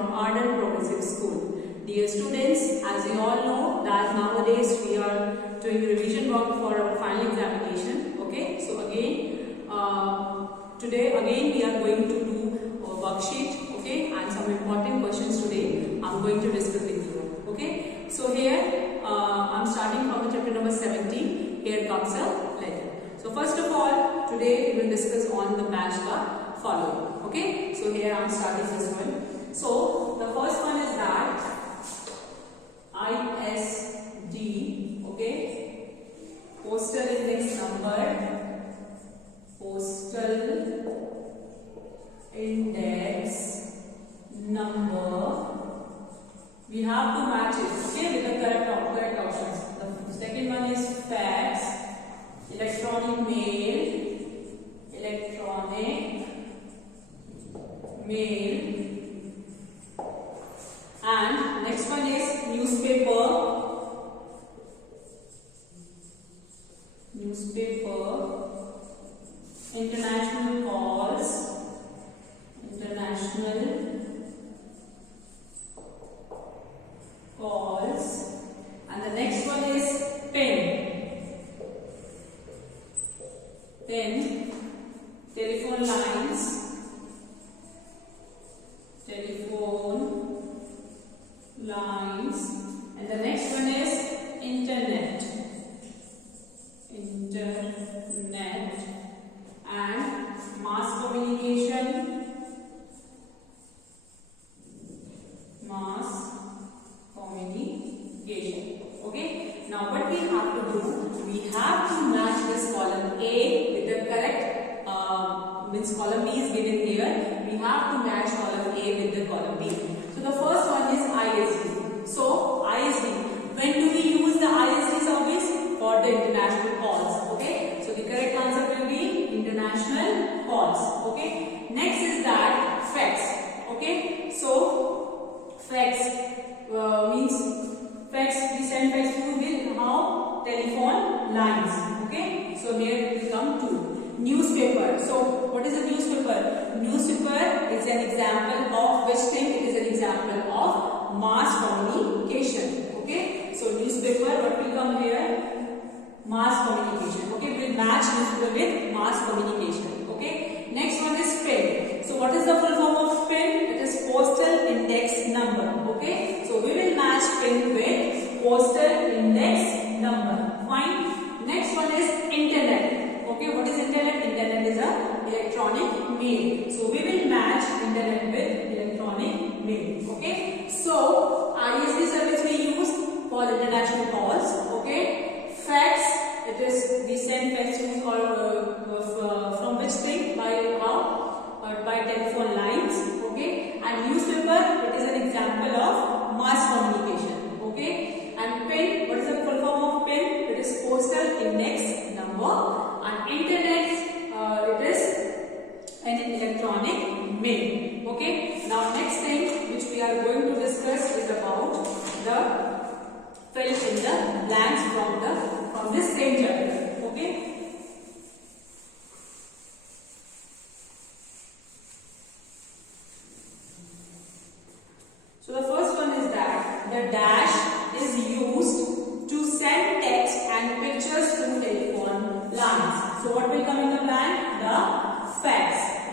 from Ardent Progressive School. Dear students, as you all know that nowadays we are doing revision work for our final examination. Okay, so today again we are going to do a worksheet, okay, and some important questions today I'm going to discuss with you. Okay, so here I'm starting from the chapter number 17. Here comes a letter. So first of all, today we will discuss on the match the following. Okay, so here I'm starting this one. So the first one is that ISD, okay, postal index number, postal index number. We have to match it, okay, with the correct options. The second one is fax, electronic mail, and next one is newspaper, international calls, and the next one is pen, telephone lines, and the next one is internet, and mass communication, okay. Now what we have to do, we have to match this column A with the correct means column B is given here. We have to match column A with the column B. So the first one is ISD. So ISD, when do we use the ISD service? For the international calls. Okay. So the correct answer will be international calls. Okay. Next is that fax. Okay. So fax means fax, we send fax to with how? Telephone lines. Okay. So here we come to newspaper. So what is a newspaper? Newspaper is an example of which thing? It is an example of mass communication. Okay. So newspaper, what will come here? Mass communication. Okay. We will match newspaper with mass communication. Okay. Next one is pen. So what is the full form of pen? It is postal index number. Okay. So we will match pen with postal index number. Fine. Next one is internet. Okay, what is internet? Internet is a electronic mail. So we will match internet with electronic mail. Okay. So ISD service we use for international calls. Okay. Fax, it is we send fax to from which thing? By how? By telephone lines. Okay. And newspaper, it is an example of mass communication. Okay. And pen, what is the full form of pen? It is postal index number. And internet, it is an electronic mail. Okay. Now next thing which we are going to discuss is about the fill in the blanks from this same chapter. Okay. So the first one is that the dash is used to send text and pictures through telephone lines. So what will come in the blank? The fax.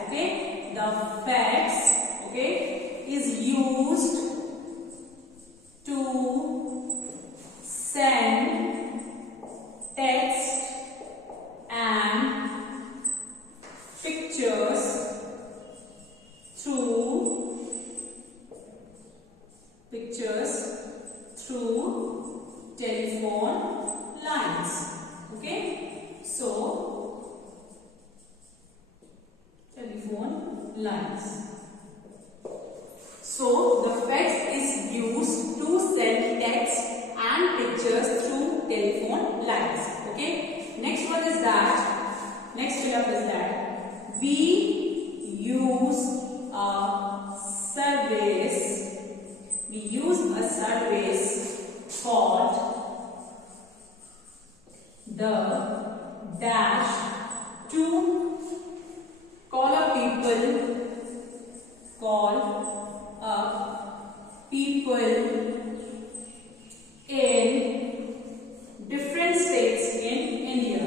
Okay. The fax, okay, is used to send text and pictures through telephone lines. Okay. So telephone lines. So the fax is used to send text and pictures through telephone lines. Okay. Next one is that. Next fill up is that we use a service. We use a service called the dash to call up people in different states in India.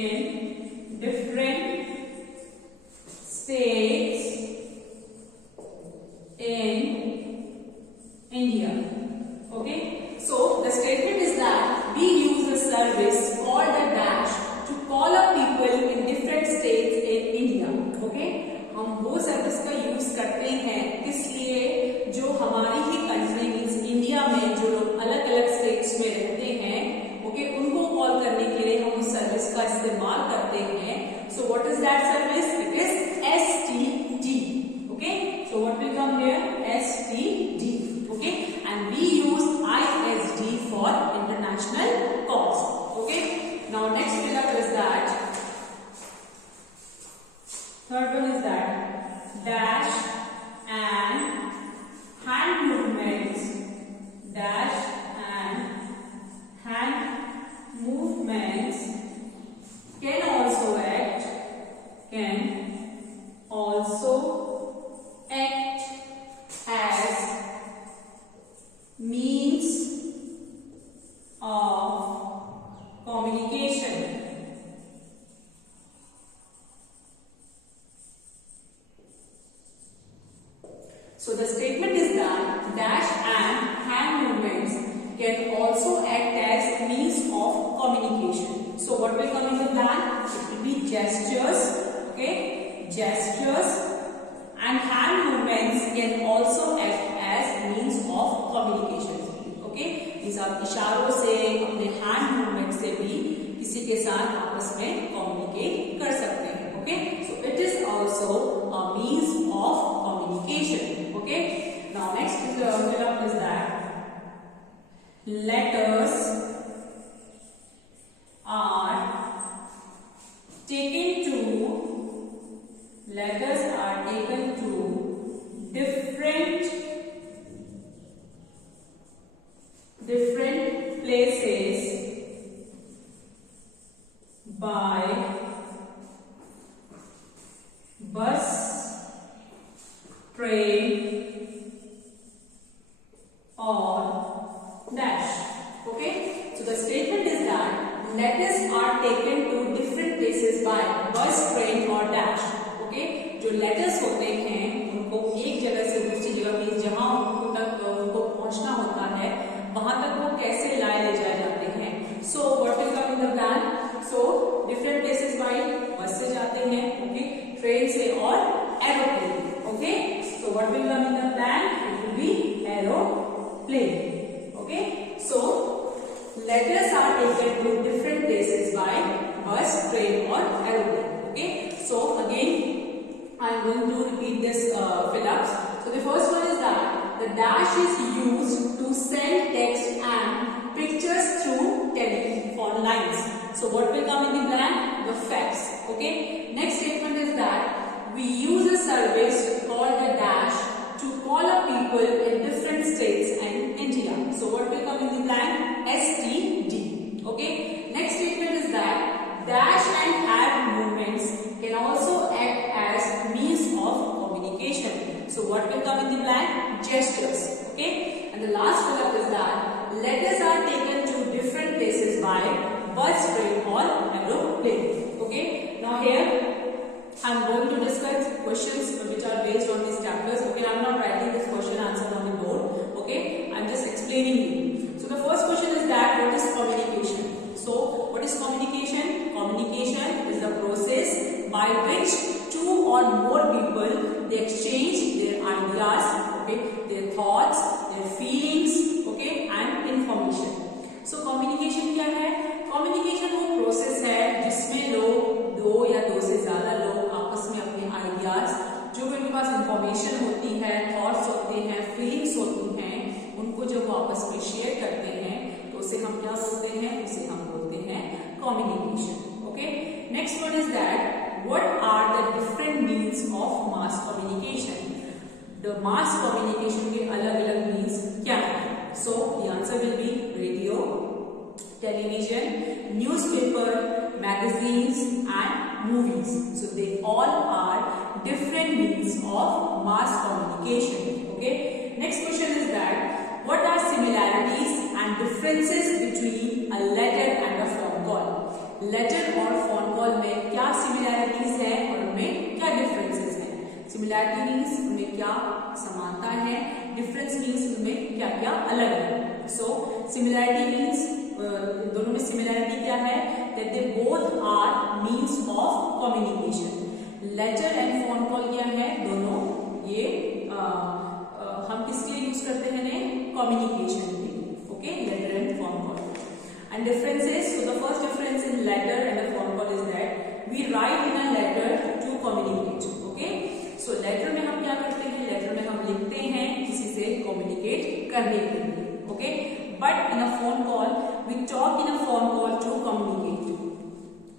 In different states in India. Okay. So the statement is that we use a service called the dash to call up people in different states in India. Okay. हम वो service का use करते हैं इसलिए जो हमारी ही country means India में जो लोग अलग अलग स्टेट्स में रहते हैं ओके उनको कॉल करने के लिए हम उस सर्विस का इस्तेमाल करते हैं. So what is that service? It is STD. Okay. So what will come here? STD. Okay. And we use ISD for international calls. Okay. Now next fill up is that third one is that dash and hand movements can also act as means of communication. So the statement is that dash and hand movements can also act as means of communication. So what will come in the plan? It will be gestures, okay? Gestures and hand movements can also act as means of communication. Okay? These are इशारों से अपने hand movement से भी किसी के साथ आपस में communicate कर सकते हैं. Okay? So it is also a means of communication. Okay. Now next fill-up is that letters are taken to different places by bus, train or dash. Okay. So the statement is that letters are taken to different places by bus, train or dash. Okay. जो letters होते हैं उनको एक जगह से दूसरी जगह means जहां उनको पहुंचना होता है वहां तक वो कैसे ले जाए जाते हैं. So what will come in the plan? So different places by bus से जाते हैं. Okay. ट्रेन से और aeroplane. Okay. So what will come in the plan? It will be aeroplane. Okay. So letters are taken to different places by bus, train or aeroplane. Okay. So again I am going to repeat this fill-ups. So the first one is that the dash is used to send text and pictures through telephone lines. So what will come in the plan? The fax. Okay. Next statement is that we use a service called the dash to call up people in different states and India. So what will come in the plan? STD. Okay. Next statement is that dash and hand movements can also act as means of communication. So what will come in the plan? Gestures. Okay. And the last fill-up is that letters are taken to different places by bus, train or aeroplane. Okay. Now here I am going to discuss questions which are based on these chapters. Okay. I am not writing this question answer on the board. Okay. I am just explaining you. So the first question is that what is communication? So what is communication? Communication is the process by which two or more people they exchange their ideas, okay, their thoughts, their feelings, okay, and information. So communication क्या है? Communication वो process है जिसमें लोग दो या दो से ज्यादा लोग आपस में अपने ideas जो भी उनके पास information होती है, thoughts होते हैं, feelings होती हैं, उनको जब वो आपस में share करते हैं तो उसे हम क्या बोलते हैं? उसे हम बोलते हैं communication. Okay. Next one is that what are the different means of mass communication? The mass communication के अलग-अलग means क्या हैं? So the answer will be radio, television, newspaper, magazines and movies. So they all are different means of mass communication. Okay. Next question is that what are similarities and differences between a letter and a phone call? Letter और phone call में क्या similarities है और उनमें क्या differences हैं? Similarity means उनमें क्या समानता है, डिफरेंस मीन्स उनमें क्या क्या अलग है. सो सिमिलैरिटी मीन्स दोनों में सिमिलैरिटी क्या है? That they both are means of communication. Letter and phone call क्या है? दोनों ये हम किसके लिए यूज करते हैं? कम्युनिकेशन के लिए. Okay, letter and phone call. And differences, so the first difference in letter and the phone call is that we write in a letter to communicate. Okay, so letter में हम क्या करते हैं? letter में हम लिखते हैं किसी से communicate करने के लिए. Okay, but in a phone call we talk in a phone call to communicate.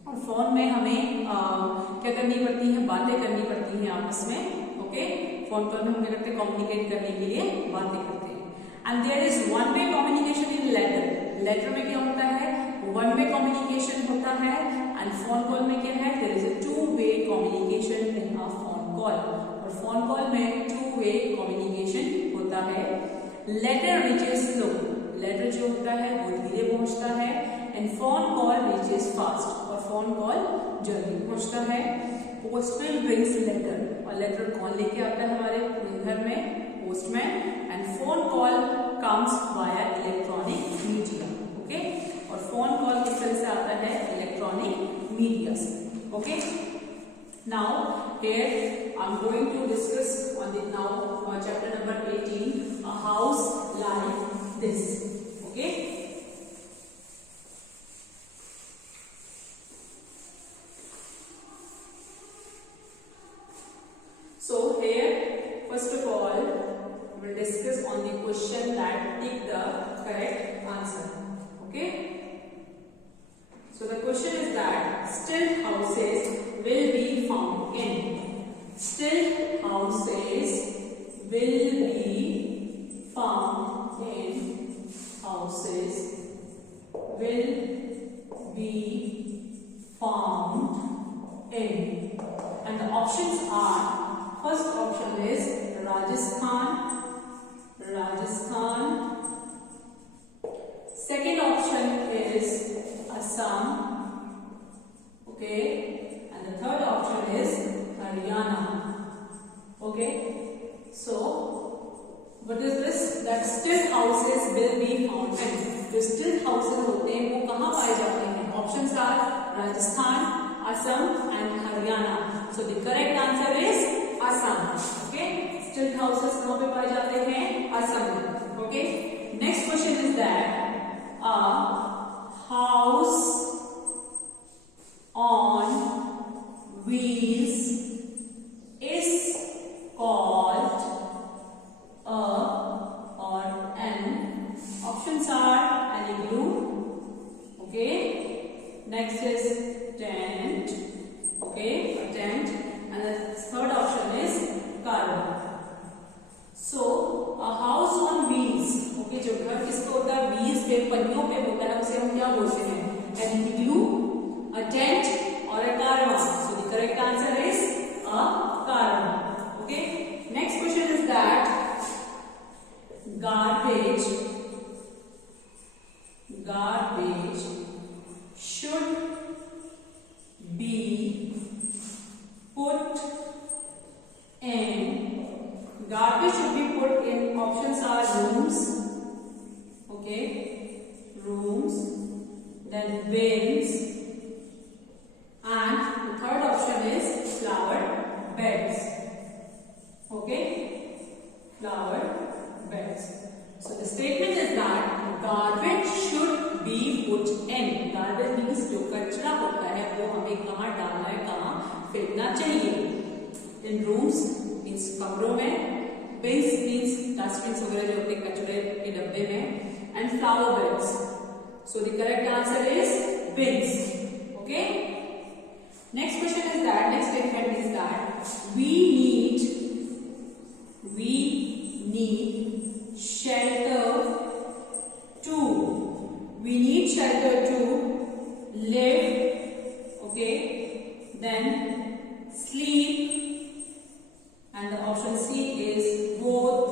और फोन में हमें क्या करनी पड़ती है? बातें करनी पड़ती हैं आपस में. Okay, फोन कॉल में हम क्या करते हैं? कम्युनिकेट करने के लिए बातें करते हैं. And there is one way communication in letter. Letter में क्या होता है? वन वे कम्युनिकेशन होता है. एंड फोन कॉल में क्या है? There is a two way communication in a phone call. और फोन कॉल में टू वे कम्युनिकेशन होता है. Letter reaches slow. लेटर जो होता है वो धीरे पहुंचता है. And phone call reaches fast. और फोन कॉल जल्दी पहुंचता है. Postman brings letter. और लेटर कौन लेके आता है हमारे घर में? Postman. And phone call comes via electronic media. Okay, और फोन कॉल किस तरह से आता है? इलेक्ट्रॉनिक मीडिया से. Okay, now here I'm going to discuss on the now chapter number 18, a house like this. Okay, so here first of all we'll discuss on the question that take the correct answer. Okay, so the question is that still houses will be found in. Still houses will be found in. Houses will be found in. And the options are, first option is Rajasthan. Rajasthan. Second option is Assam. Okay, and the third option is Haryana. Okay, so what is this? That still houses will be found in. जो still houses होते हैं वो कहाँ पाए जाते हैं? Options are Rajasthan, Assam and Haryana. So the correct answer is Assam. Okay, still houses कहाँ पे पाए जाते हैं? असम में. Okay, next question is that a house on wheels is called a or an. Options are an igloo. Okay, next is tent. Okay, a tent, and the third option is car. So a house on wheels. Okay, जो घर किसको होता है? Wheels पे, पहियों पे होता है, उसे हम क्या बोलते हैं? An igloo, a tent or a caravan. So the correct answer is a caravan. Okay, next question is that garbage should be put in. Garbage should be put in. Options are rooms. Okay, rooms, then bins, and the third option is flower beds. Okay, flower beds. So the statement is that garbage should be put in. Garbage means जो कचरा होता है वो हमें कहाँ डालना है, कहाँ फेंकना चाहिए. In rooms means कमरों में. Bins means डस्टबिन वगैरह जो होते हैं कचरे के डब्बे में. And flower beds. So the correct answer is bins. Okay. Next question is that, next statement is that we need shelter to live. Okay, then sleep, and the option C is both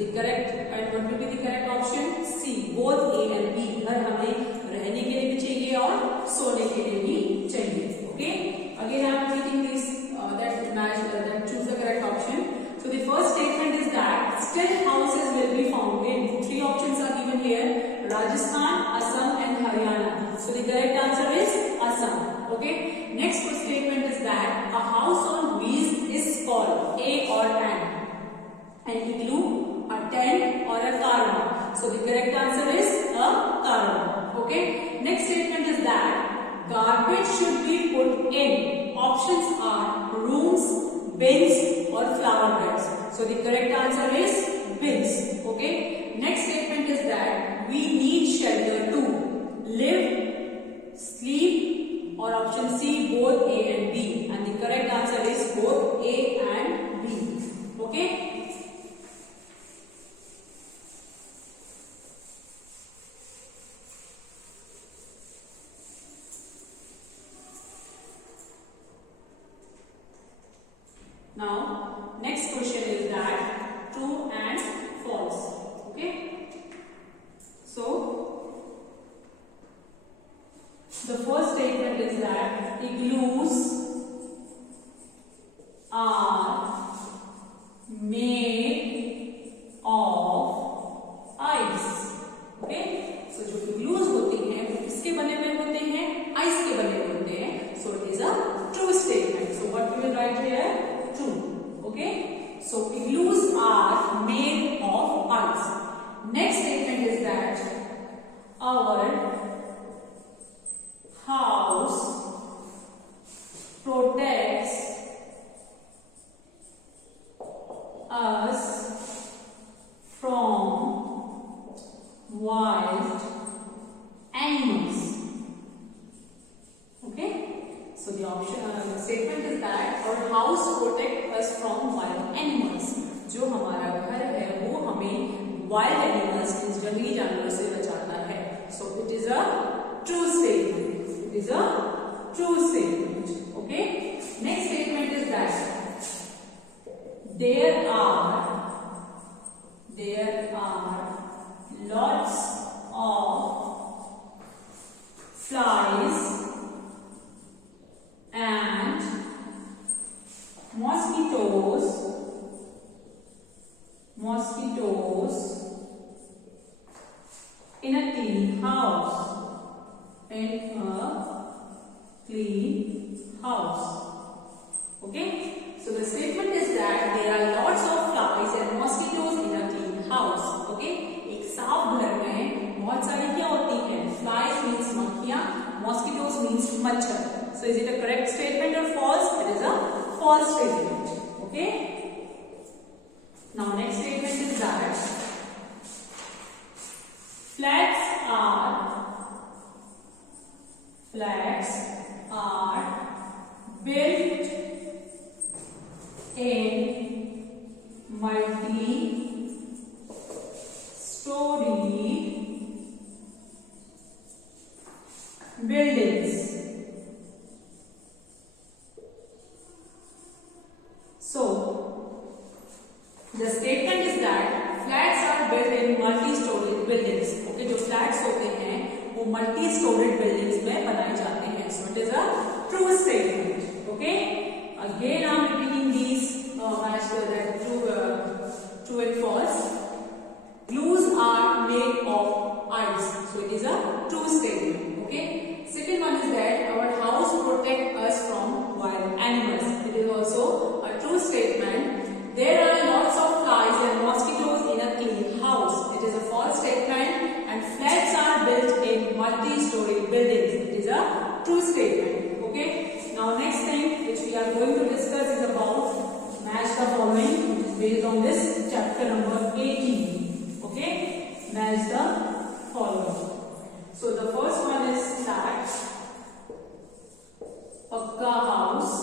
the correct and what will be the correct option? C. Both A and B. घर हमें रहने के लिए भी चाहिए और सोने के लिए भी चाहिए. Okay. Again, I am repeating this that choose the correct option. So the first statement is that still houses will be found in three options are given here: Rajasthan, Assam, and Haryana. So the correct answer is Assam. Okay. Next statement is that a house on wheels is called A or an igloo, a tent, or a caravan. So the correct answer is a caravan. Okay. Next statement is that garbage should be put in. Options are rooms, bins, or flower beds. So the correct answer is bins. Okay. Next statement is that we need shelter to live, sleep, or option C, both A and B. And the correct answer is both A and B. Okay. Now, next question is that true and false. Okay. So, the first statement is that igloos are made of ice. Okay. So, जो igloos होते हैं वो किसके बने हुए होते हैं? Ice के बने हुए होते हैं. So, it is a true statement. So, what we will write here? True. Okay. So igloos are made of ice. Next statement is that our house protects us from wild animals. Okay. So the statement is that our house protects us from wild animals. जो हमारा घर है वो हमें wild animals जंगली जानवरों से बचाता है. So it is a true statement. It is a true statement. Okay. Next statement is that there are lots of flies and mosquitoes in a clean house. Okay. So the statement is that there are lots of flies and mosquitoes in a clean house. Okay. एक साफ घर में बहुत सारी क्या होती हैं? Flies means मक्खियाँ, mosquitoes means मच्छर. So is it a correct statement or false? It is a false statement. Okay. Now next statement is that flats are built in multi-story buildings. So, the statement is that flats are built in multi-storied buildings. Okay, जो flats होते हैं वो multi-storied buildings में बनाए जाते हैं. So, it is a true statement. Okay. Again, I am repeating these true and false. Glues are made of ice. So, it is a true statement. Okay. Second one is that our house protects us from wild animals. It is also a true statement. There are lots of flies and mosquitoes in a clean house. It is a false statement. And flats are built in multi-story buildings. It is a true statement. Okay. Now next thing which we are going to discuss is about match the following, which is based on this chapter number 18. Okay. Match the following. So the first one is that Pakka house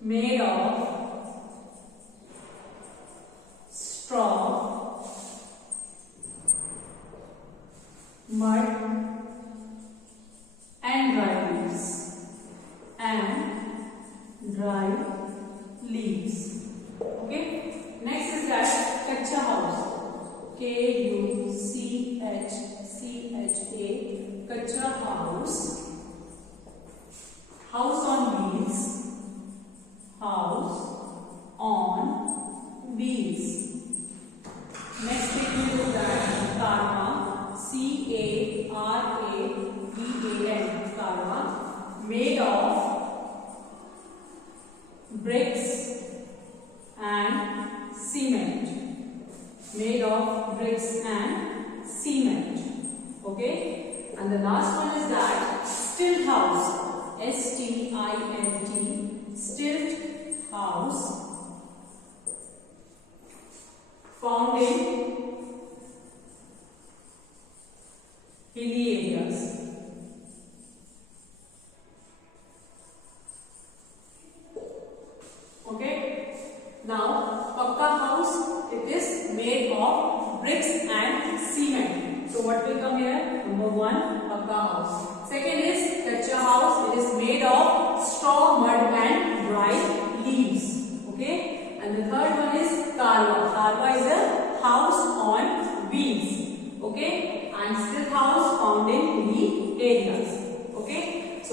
made of straw, mud and dry leaves.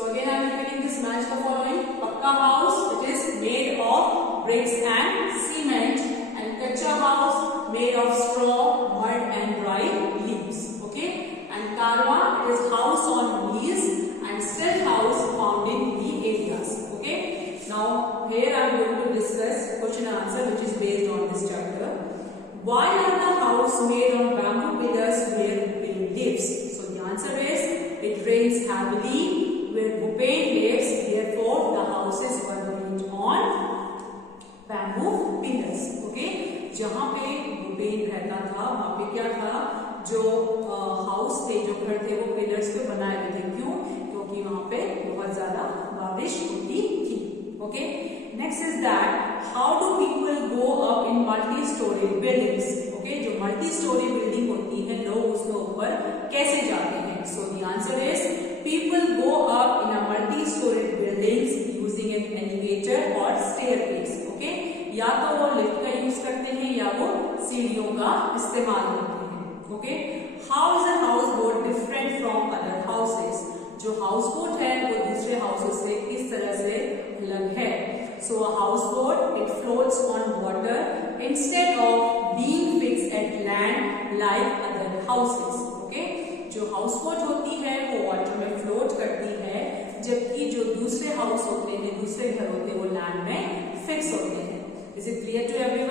So again I am repeating this, match the following. Pakka house, it is made of bricks and cement, and kacha house made of straw, mud and dry leaves. Okay, and karwa, it is house on wheels and still house found in the areas. Okay, now here I am going to discuss question and answer which is based on this chapter. Why are the house made on bamboo pillars where Bhupen lives? So the answer is, it rains heavily where Bhupen lives, therefore the houses were built on bamboo pillars. Okay, जहाँ पे Bhupen रहता था वहाँ पे क्या था, जो house थे, जो घर थे, वो पिलर्स पे बनाए हुए थे. क्यों? क्योंकि वहाँ पे बहुत ज्यादा बारिश होती थी. Okay, next is that how do people go up in multi-story buildings? Okay, जो multi-story building होती है, लोग उसके ऊपर कैसे जाते हैं? So the answer is, people go up in a multi-story buildings using an elevator or staircase. Okay, या तो वो लिफ्ट का यूज करते हैं या वो सीढ़ियों का इस्तेमाल करते हैं. Okay, how is a houseboat different from other houses? जो हाउसबोट है वो दूसरे हाउसेस से किस तरह से अलग है? So a houseboat, it floats on water instead of being fixed at land like other houses. Okay, जो हाउसबोट होती है वो वाटर में फ्लोट करती है, जबकि जो दूसरे हाउस होते हैं, दूसरे घर होते हैं, वो लैंड में फिक्स होते हैं. Is it clear to everyone?